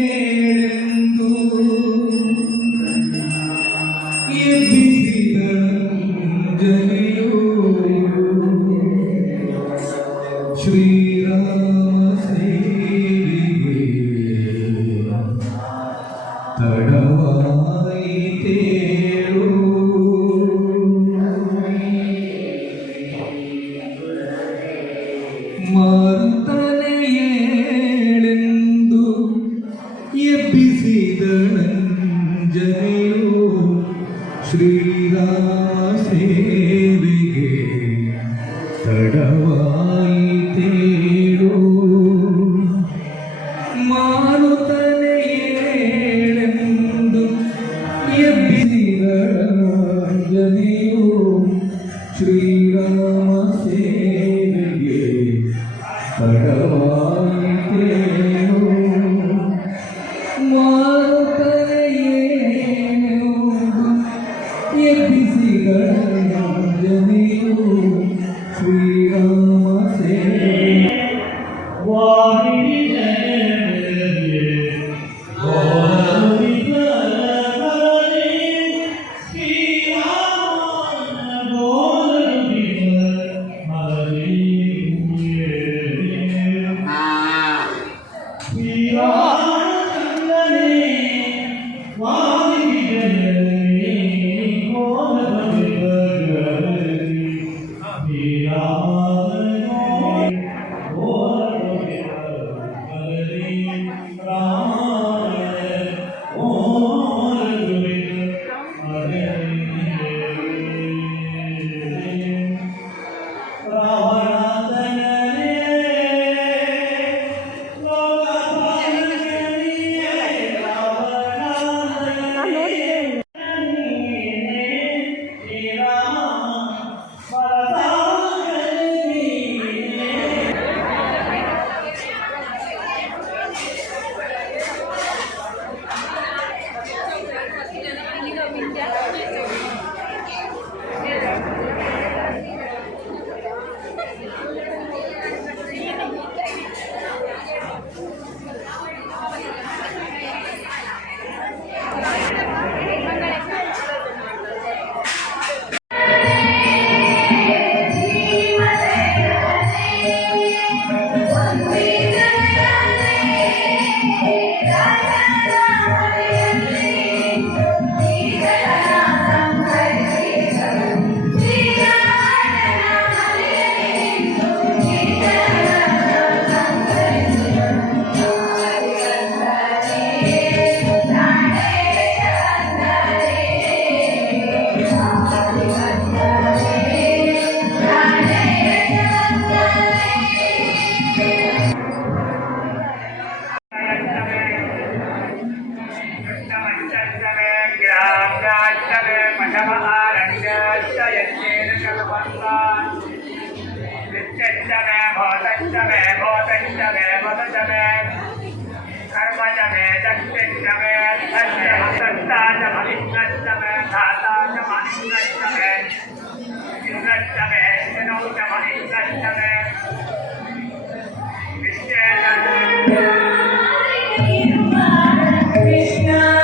ಮಾರುತ್ತನೆಯೇಳೆಂದು ಎಬ್ಬಿಸಿದಂಜನೆಯು ಶ್ರೀರಾಮ ಸೇವೆಗೆ ತಡವಾಯಿತೇಳು. ಮಾರುತ್ತನೆಯೇಳೆಂದು ಎಬ್ಬಿಸಿದಳಂಜನೆಯು ಶ್ರೀರಾಮ ಸೇವೆಗೆ ತಡವಾಯಿತೇಳು. ಮಾರುತ್ತನೆಯೇಳೆಂದು ಎಬ್ಬಿಸಿದಳಂಜನೆಯು ಶ್ರೀರಾಮ ಸೇವೆಗೆ ತಡವಾಯಿತೇಳು. ಮಾರುತ್ತನೆಯೇಳೆಂದು ಎಬ್ಬಿಸಿದಳಂಜನೆಯು ಶ್ರೀರಾಮ ಸೇವೆಗೆ Krishna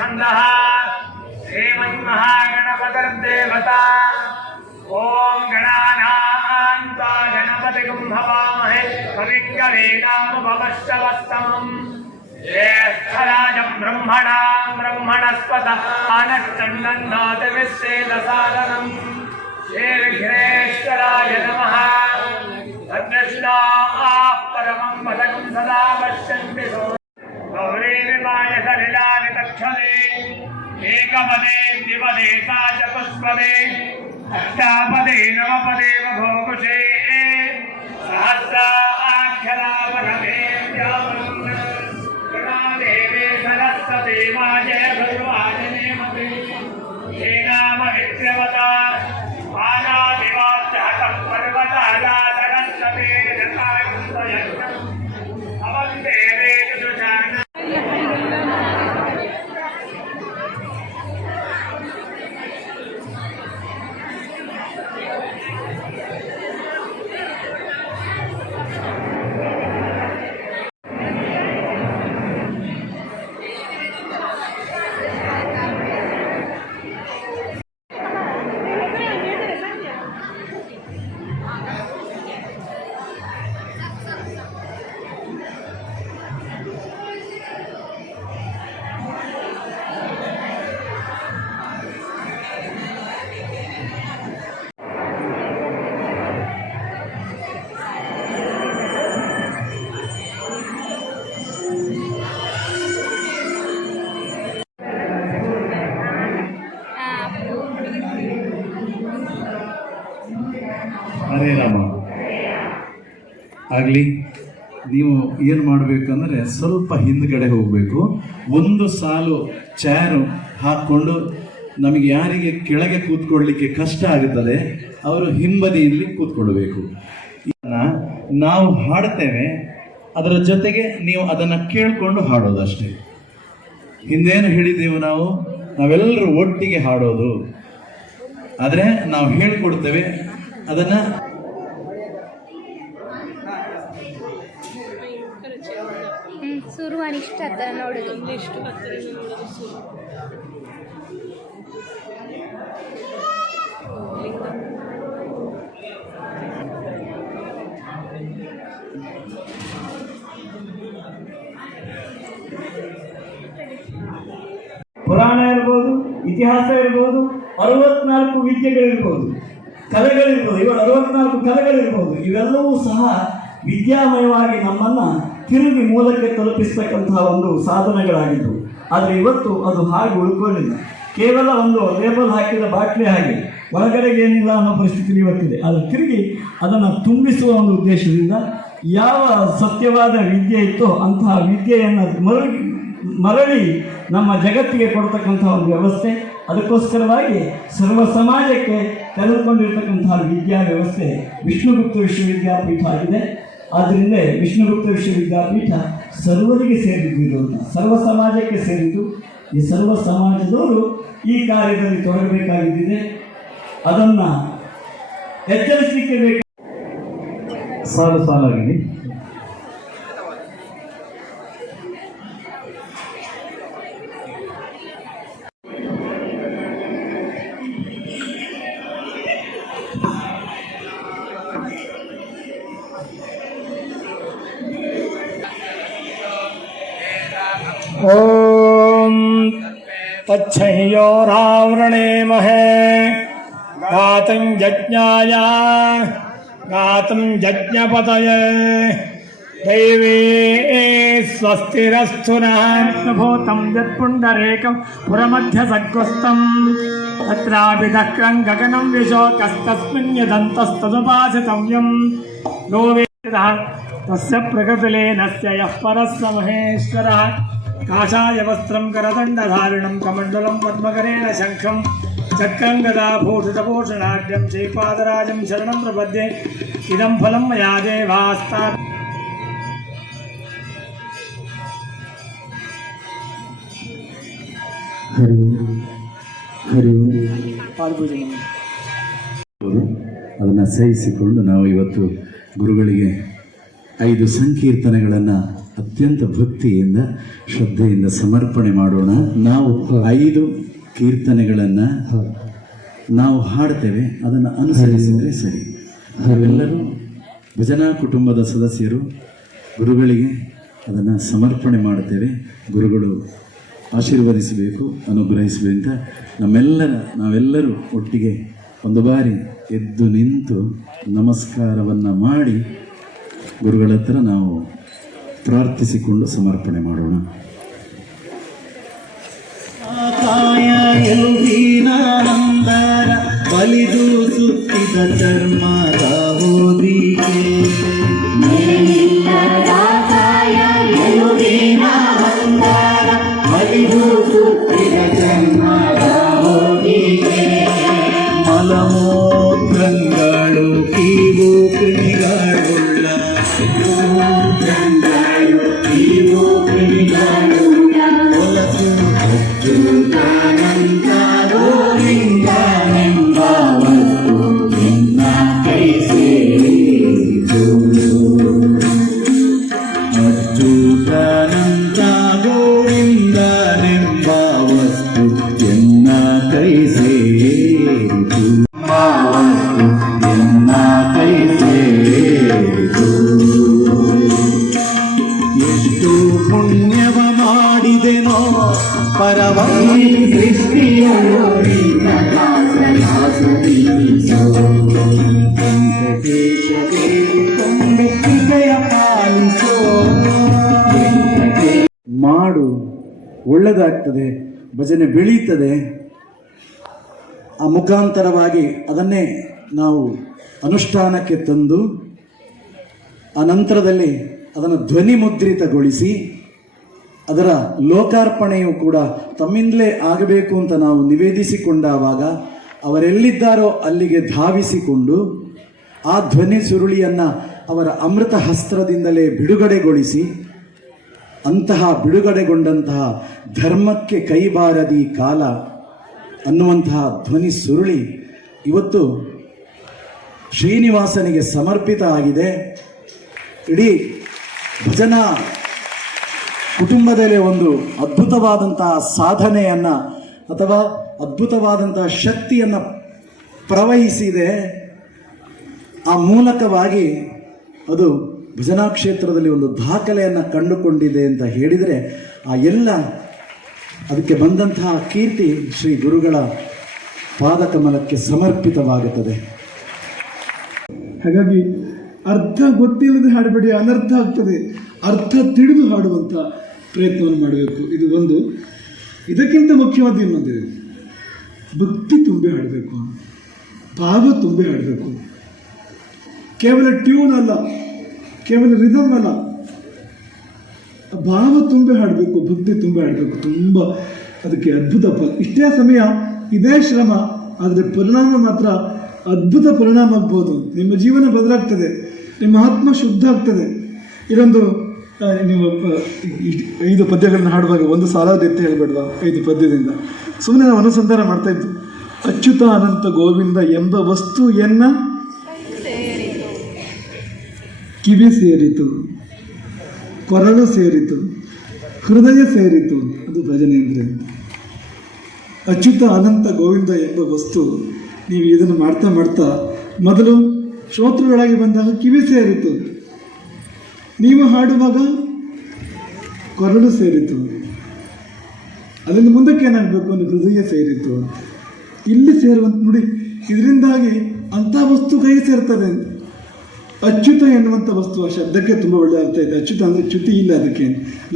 छन्दः श्रीमन्महागणपतिर्देवता ॐ गणानां त्वा गणपतिगुं हवामहे कविं कवीनामुपमश्रवस्तमम् ज्येष्ठराजं ब्रह्मणस्पत आनश्चन्दन्नातिविश्वेदसादनम् श्रीविघ्नेश्वराय नमः तद्दृष्टाः परमं पदकं सदा पश्यन्ति गौरीविमाय सलिलानि तक्षणे एकपदे द्विपदे सा चतुष्पदे अष्टापदे नवपदे बभूकुशे सहस्राक्षरापदे देवे सरस्वती वाजे भगवाजनेमते हे नाम विद्यवता आनादिवाद्यः पर्वतः सरस्वती जटायुक्तयज्ञम् अवन्ते वेदुषाण ಹರೇ ರಾಮ ಆಗಲಿ. ನೀವು ಏನು ಮಾಡಬೇಕಂದ್ರೆ ಸ್ವಲ್ಪ ಹಿಂದ್ಗಡೆ ಹೋಗಬೇಕು. ಒಂದು ಸಾಲು ಚೇರು ಹಾಕ್ಕೊಂಡು ನಮಗೆ ಯಾರಿಗೆ ಕೆಳಗೆ ಕೂತ್ಕೊಳ್ಳಿಕ್ಕೆ ಕಷ್ಟ ಆಗುತ್ತದೆ ಅವರು ಹಿಂಬದಿಯಲ್ಲಿ ಕೂತ್ಕೊಳ್ಬೇಕು. ನಾವು ಹಾಡ್ತೇವೆ, ಅದರ ಜೊತೆಗೆ ನೀವು ಅದನ್ನು ಕೇಳಿಕೊಂಡು ಹಾಡೋದಷ್ಟೇ. ಹಿಂದೇನು ಹೇಳಿದ್ದೆವು, ನಾವೆಲ್ಲರೂ ಒಟ್ಟಿಗೆ ಹಾಡೋದು. ಆದರೆ ನಾವು ಹೇಳ್ಕೊಡ್ತೇವೆ ಅದನ್ನು. ಸುರುವಾನ್ ಇಷ್ಟ ಹತ್ರ ನೋಡೋದು ಪುರಾಣ ಇರ್ಬೋದು, ಇತಿಹಾಸ ಇರ್ಬೋದು, 64 ವಿದ್ಯೆಗಳಿರ್ಬೋದು, ಕಲೆಗಳಿರ್ಬೋದು, ಇವಾಗ 64 ಕಲೆಗಳಿರ್ಬೋದು. ಇವೆಲ್ಲವೂ ಸಹ ವಿದ್ಯಾಮಯವಾಗಿ ನಮ್ಮನ್ನು ತಿರುಗಿ ಮೂಲಕ್ಕೆ ತಲುಪಿಸ್ತಕ್ಕಂತಹ ಒಂದು ಸಾಧನಗಳಾಗಿದ್ದವು. ಆದರೆ ಇವತ್ತು ಅದು ಹಾಗೆ ಉಳ್ಕೊಳ್ಳಿಲ್ಲ. ಕೇವಲ ಒಂದು ಲೇಬಲ್ ಹಾಕಿದ ಬಾಟ್ಲಿ ಹಾಗೆ ಒಳಗಡೆಗೆ ಏನಿಲ್ಲ ಅನ್ನೋ ಪರಿಸ್ಥಿತಿ ಇವತ್ತಿದೆ. ಆದರೆ ತಿರುಗಿ ಅದನ್ನು ತುಂಬಿಸುವ ಒಂದು ಉದ್ದೇಶದಿಂದ ಯಾವ ಸತ್ಯವಾದ ವಿದ್ಯೆ ಇತ್ತೋ ಅಂತಹ ವಿದ್ಯೆಯನ್ನು ಮರಳಿ ನಮ್ಮ ಜಗತ್ತಿಗೆ ಕೊಡ್ತಕ್ಕಂಥ ಒಂದು ವ್ಯವಸ್ಥೆ. ಅದಕ್ಕೋಸ್ಕರವಾಗಿ ಸರ್ವ ಸಮಾಜಕ್ಕೆ ತೆರೆದುಕೊಂಡಿರ್ತಕ್ಕಂತಹ ವಿದ್ಯಾ ವ್ಯವಸ್ಥೆ ವಿಷ್ಣುಗುಪ್ತ ವಿಶ್ವವಿದ್ಯಾಪೀಠ ಆಗಿದೆ. ಆದ್ದರಿಂದ ವಿಷ್ಣುಗುಪ್ತ ವಿಶ್ವವಿದ್ಯಾಪೀಠ ಸರ್ವರಿಗೆ ಸೇರಿದ್ದು ಅಂತ, ಸರ್ವ ಸಮಾಜಕ್ಕೆ ಸೇರಿದ್ದು. ಈ ಸರ್ವ ಸಮಾಜದವರು ಈ ಕಾರ್ಯದಲ್ಲಿ ತೊಡಗಬೇಕಾಗಿದ್ದಿದೆ. ಅದನ್ನು ಎಚ್ಚರಿಸಲಿಕ್ಕೆ ಬೇಕು. ಸಾಲಾಗಿದೆ. ॐ तच्छयोरावृणेमहे गातुं यज्ञाय गातुं यज्ञपतये दैवे स्वस्तिरस्तु नः भूतं यत्पुण्डरेकं पुरमध्यसद्गुस्तं तत्राभिदक्रं गगनं विशोकस्तस्मिन् यदन्तस्तदुपासितव्यं नो वेदः तस्य प्रकृतिलेनस्य यः परस्य महेश्वरः काषाय वस्त्रं करदण्डधारिणं कमण्डलं पद्मकरेण शङ्खं चक्रं गदाभूषितभूषणाढ्यं श्रीपादराजं शरणं प्रपद्ये इदं फलं मया देवास्ता ಅದನ್ನು ಸಹಿಸಿಕೊಂಡು ನಾವು ಇವತ್ತು ಗುರುಗಳಿಗೆ 5 ಸಂಕೀರ್ತನೆಗಳನ್ನು ಅತ್ಯಂತ ಭಕ್ತಿಯಿಂದ ಶ್ರದ್ಧೆಯಿಂದ ಸಮರ್ಪಣೆ ಮಾಡೋಣ. ನಾವು 5 ಕೀರ್ತನೆಗಳನ್ನು ನಾವು ಹಾಡ್ತೇವೆ, ಅದನ್ನು ಅನುಸರಿಸಿದರೆ ಸರಿ. ನಾವೆಲ್ಲರೂ ಭಜನಾ ಕುಟುಂಬದ ಸದಸ್ಯರು ಗುರುಗಳಿಗೆ ಅದನ್ನು ಸಮರ್ಪಣೆ ಮಾಡುತ್ತೇವೆ. ಗುರುಗಳು ಆಶೀರ್ವದಿಸಬೇಕು, ಅನುಗ್ರಹಿಸಬೇಕು ಅಂತ ನಾವೆಲ್ಲರೂ ಒಟ್ಟಿಗೆ ಒಂದು ಬಾರಿ ಎದ್ದು ನಿಂತು ನಮಸ್ಕಾರವನ್ನು ಮಾಡಿ ಗುರುಗಳ ಹತ್ರ ನಾವು ಪ್ರಾರ್ಥಿಸಿಕೊಂಡು ಸಮರ್ಪಣೆ ಮಾಡೋಣ. ಕಾಯ ಎಲುವಿನಾನಂದರ ಬಲಿದು ಸುತ್ತಿದ ಚರ್ಮದ ಹೋದಿಕೆ ಬಲಿದು ಸುತ್ತಿದ ಚರ್ಮದ ಹೋದಿಕೆ ಮಲಮೂತ್ರಗಳು ಕೀವು ಕ್ರಿಮಿಗಳುಳ್ಳ ಹೊಲಸು ಅಚ್ಯುತಾನಂದ ಗೋವಿಂದನೆಂಬ ವಸ್ತು ನಿನ್ನ ಕೈ ಸೇರಿತು. ಅಚ್ಯುತಾನಂದ ಗೋವಿಂದನೆಂಬ ವಸ್ತು ಎನ್ನ ಕೈ ಸೇರಿತು. ವಸ್ತು ಎನ್ನ ಕೈ ಸೇರಿತು. ಎಷ್ಟು ಪುಣ್ಯವ ಮಾಡಿದೆನೋ ಪರವಾಗಿ ಸೃಷ್ಟಿಯೋ ಮಾಡು, ಒಳ್ಳೆದಾಗ್ತದೆ, ಭಜನೆ ಬೆಳೀತದೆ. ಆ ಮುಖಾಂತರವಾಗಿ ಅದನ್ನೇ ನಾವು ಅನುಷ್ಠಾನಕ್ಕೆ ತಂದು ಆ ನಂತರದಲ್ಲಿ ಅದನ್ನು ಧ್ವನಿ ಮುದ್ರಿತಗೊಳಿಸಿ ಅದರ ಲೋಕಾರ್ಪಣೆಯು ಕೂಡ ತಮ್ಮಿಂದಲೇ ಆಗಬೇಕು ಅಂತ ನಾವು ನಿವೇದಿಸಿಕೊಂಡಾಗ ಅವರೆಲ್ಲಿದ್ದಾರೋ ಅಲ್ಲಿಗೆ ಧಾವಿಸಿಕೊಂಡು ಆ ಧ್ವನಿ ಸುರುಳಿಯನ್ನು ಅವರ ಅಮೃತ ಹಸ್ತ್ರದಿಂದಲೇ ಬಿಡುಗಡೆಗೊಳಿಸಿ ಅಂತಹ ಬಿಡುಗಡೆಗೊಂಡಂತಹ ಧರ್ಮಕ್ಕೆ ಕೈಬಾರದಿ ಕಾಲ ಅನ್ನುವಂತಹ ಧ್ವನಿ ಸುರುಳಿ ಇವತ್ತು ಶ್ರೀನಿವಾಸನಿಗೆ ಸಮರ್ಪಿತ ಆಗಿದೆ. ಇಡೀ ಭಜನಾ ಕುಟುಂಬದಲ್ಲಿ ಒಂದು ಅದ್ಭುತವಾದಂತಹ ಸಾಧನೆಯನ್ನು ಅಥವಾ ಅದ್ಭುತವಾದಂತಹ ಶಕ್ತಿಯನ್ನು ಪ್ರವಹಿಸಿದೆ. ಆ ಮೂಲಕವಾಗಿ ಅದು ಭಜನಾ ಕ್ಷೇತ್ರದಲ್ಲಿ ಒಂದು ದಾಖಲೆಯನ್ನು ಕಂಡುಕೊಂಡಿದೆ ಅಂತ ಹೇಳಿದರೆ ಆ ಎಲ್ಲ ಅದಕ್ಕೆ ಬಂದಂತಹ ಕೀರ್ತಿ ಶ್ರೀ ಗುರುಗಳ ಪಾದಕಮಲಕ್ಕೆ ಸಮರ್ಪಿತವಾಗುತ್ತದೆ. ಹಾಗಾಗಿ ಅರ್ಥ ಗೊತ್ತಿಲ್ಲದೆ ಹಾಡಬೇಡಿ, ಅನರ್ಥ ಆಗ್ತದೆ. ಅರ್ಥ ತಿಳಿದು ಹಾಡುವಂಥ ಪ್ರಯತ್ನವನ್ನು ಮಾಡಬೇಕು. ಇದು ಒಂದು. ಇದಕ್ಕಿಂತ ಮುಖ್ಯವಾದ ಏನಂದರೆ ಭಕ್ತಿ ತುಂಬಿ ಹಾಡಬೇಕು, ಭಾವ ತುಂಬಿ ಹಾಡಬೇಕು. ಕೇವಲ ಟ್ಯೂನ್ ಅಲ್ಲ, ಕೇವಲ ರಿದಮ್ ಅಲ್ಲ, ಭಾವ ತುಂಬಿ ಹಾಡಬೇಕು, ಭಕ್ತಿ ತುಂಬಿ ಹಾಡಬೇಕು. ತುಂಬ ಅದಕ್ಕೆ ಅದ್ಭುತ ಫಲ. ಇಷ್ಟೇ ಸಮಯ, ಇದೇ ಶ್ರಮ, ಆದರೆ ಪರಿಣಾಮ ಮಾತ್ರ ಅದ್ಭುತ ಪರಿಣಾಮ ಆಗ್ಬೋದು. ನಿಮ್ಮ ಜೀವನ ಬದಲಾಗ್ತದೆ, ನಿಮ್ಮ ಆತ್ಮ ಶುದ್ಧ ಆಗ್ತದೆ. ಇದೊಂದು ನೀವು 5 ಪದ್ಯಗಳನ್ನ ಹಾಡುವಾಗ ಒಂದು ಸಾಲದ ಎತ್ತಿ ಹೇಳ್ಬೇಡ್ವಾ? 5 ಪದ್ಯದಿಂದ ಸುಮ್ಮನೆ ನಾವು ಅನುಸಂಧಾನ ಮಾಡ್ತಾ ಇದ್ದು. ಅಚ್ಯುತ ಅನಂತ ಗೋವಿಂದ ಎಂಬ ವಸ್ತು ಎನ್ನ ಕಿವಿ ಸೇರಿತು, ಕೊರಳು ಸೇರಿತು, ಹೃದಯ ಸೇರಿತು. ಅದು ಭಜನೆ ಅಂದರೆ ಅಚ್ಯುತ ಅನಂತ ಗೋವಿಂದ ಎಂಬ ವಸ್ತು. ನೀವು ಇದನ್ನು ಮಾಡ್ತಾ ಮಾಡ್ತಾ ಮೊದಲು ಶ್ರೋತೃಗಳಾಗಿ ಬಂದಾಗ ಕಿವಿ ಸೇರಿತು, ನೀವು ಹಾಡುವಾಗ ಕೊರಳು ಸೇರಿತು, ಅಲ್ಲಿಂದ ಮುಂದಕ್ಕೆ ಏನಾಗಬೇಕು ಅಂದರೆ ಹೃದಯ ಸೇರಿತು. ಇಲ್ಲಿ ಸೇರುವಂತ ನೋಡಿ, ಇದರಿಂದಾಗಿ ಅಂಥ ವಸ್ತು ಕೈ ಸೇರ್ತದೆ. ಅಚ್ಯುತ ಎನ್ನುವಂಥ ವಸ್ತು, ಆ ಶಬ್ದಕ್ಕೆ ತುಂಬ ಒಳ್ಳೆ ಅರ್ಥ ಇದೆ. ಅಚ್ಯುತ ಅಂದರೆ ಚ್ಯುತಿ ಇಲ್ಲ, ಅದಕ್ಕೆ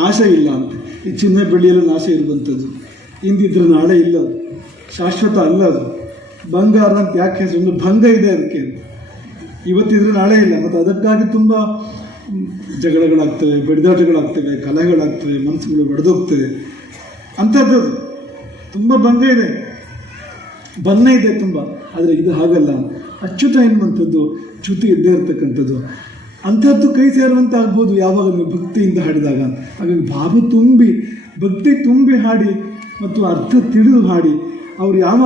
ನಾಶ ಇಲ್ಲ ಅಂತ. ಈ ಚಿನ್ನ ಬೆಳ್ಳಿಯಲ್ಲೂ ನಾಶ ಇರುವಂಥದ್ದು, ಇಂದಿದ್ರೆ ನಾಳೆ ಇಲ್ಲ, ಶಾಶ್ವತ ಅಲ್ಲ ಅದು. ಬಂಗಾರ ಅಂತ ಯಾಕೆ ಹೆಸರು? ಭಂಗ ಇದೆ ಅದಕ್ಕೆ. ಇವತ್ತಿದ್ರೆ ನಾಳೆ ಇಲ್ಲ. ಮತ್ತು ಅದಕ್ಕಾಗಿ ತುಂಬ ಜಗಳಗಳಾಗ್ತವೆ, ಬಡಿದಾಟಗಳಾಗ್ತವೆ, ಕಲಹಗಳಾಗ್ತವೆ, ಮನಸ್ಸುಗಳು ಬಡಿದೋಗ್ತವೆ. ಅಂಥದ್ದು ತುಂಬ ಭಂಗ ಇದೆ, ಬಣ್ಣ ಇದೆ ತುಂಬ. ಆದರೆ ಇದು ಹಾಗಲ್ಲ. ಅಚ್ಯುತ ಎನ್ನುವಂಥದ್ದು ಚ್ಯುತಿ ಇದ್ದೇ ಇರ್ತಕ್ಕಂಥದ್ದು. ಅಂಥದ್ದು ಕೈ ಸೇರುವಂತೆ ಆಗ್ಬೋದು ಯಾವಾಗ ನೀವು ಭಕ್ತಿಯಿಂದ ಹಾಡಿದಾಗ. ಹಾಗಾಗಿ ಭಾವ ತುಂಬಿ, ಭಕ್ತಿ ತುಂಬಿ ಹಾಡಿ ಮತ್ತು ಅರ್ಥ ತಿಳಿದು ಹಾಡಿ, ಅವರು ಯಾವ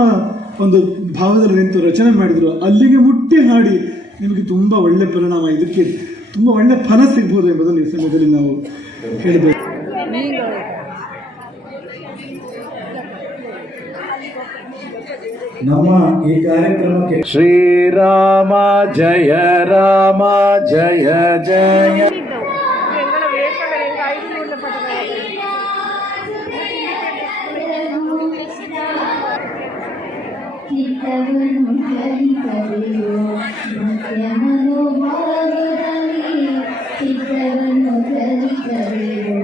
ಒಂದು ಭಾವದಲ್ಲಿ ನಿಂತು ರಚನೆ ಮಾಡಿದ್ರು ಅಲ್ಲಿಗೆ ಮುಟ್ಟಿ ಹಾಡಿ, ನಿಮಗೆ ತುಂಬ ಒಳ್ಳೆಯ ಪರಿಣಾಮ, ಇದಕ್ಕೆ ತುಂಬ ಒಳ್ಳೆಯ ಫಲ ಸಿಗ್ಬೋದು ಎಂಬುದನ್ನು ಈ ಸಮಯದಲ್ಲಿ ನಾವು ಹೇಳಬೇಕು. ನಮ್ಮ ಈ ಕಾರ್ಯಕ್ರಮಕ್ಕೆ ಶ್ರೀರಾಮ ಜಯ ರಾಮ ಜಯ ಜಯ ಚಿತ್ತವನ್ನು ಕಲಿತರೆಯೋ ನಿತ್ಯ ಮನೋಭಾವದಲ್ಲಿ ಚಿತ್ತವನ್ನು ಕಲಿತರೆಯೋ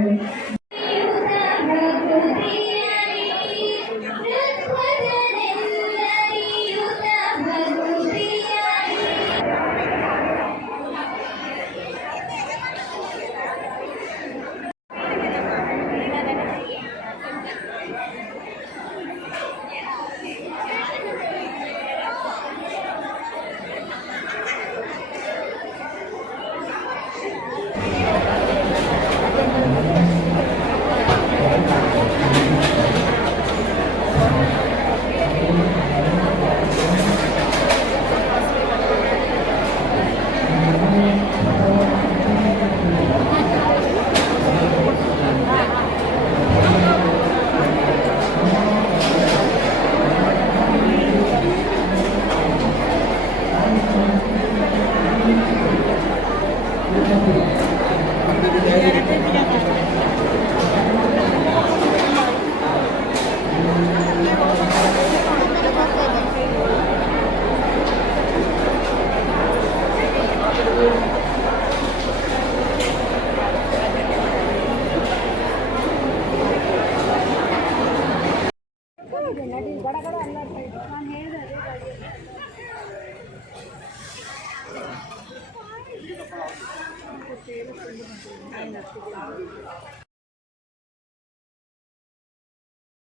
ನಾನು